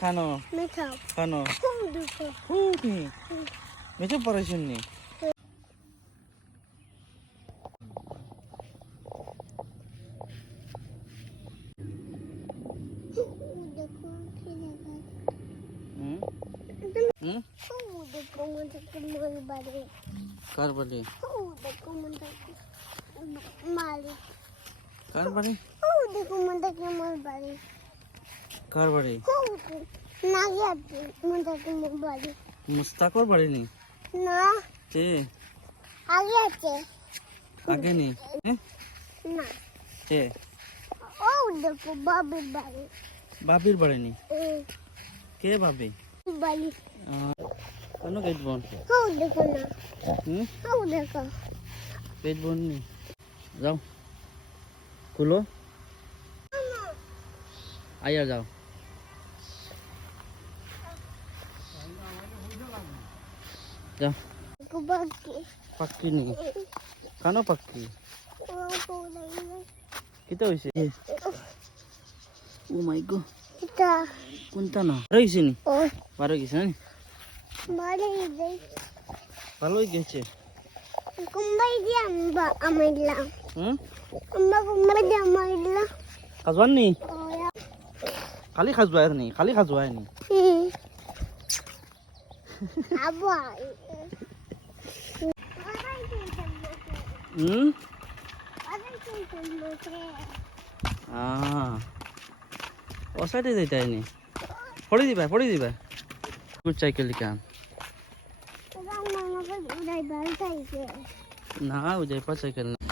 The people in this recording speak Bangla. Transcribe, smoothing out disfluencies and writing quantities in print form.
খানো খানো মেচে পরে শুননি কার বাড়ি কার বাড়ি কার বাড়ি মুস্তাকর বাড়ি নি না কে আগে আছে আগে নি না কে ও দেখো বাবির বাড়ি বাবির বাড়ি নি কে ভাবি বাড়ি কেন গেট বোন ও দেখো না ও দেখো গেট বোন নি যাও খুলো আয়া যাও যাও পাক্কি নি কেন পাক্কি কিতা হইছে ও মাই গো কোনটা না রইছে নি বারো গেছে না ভালোই গেছে খাজবান নি খালি খাজবাই নি খালি খাজবাই নি ও সাইডে যাইতে নি পড়ে দিবা গুড সাইকেল কান না ও যাই পা সাইকেল না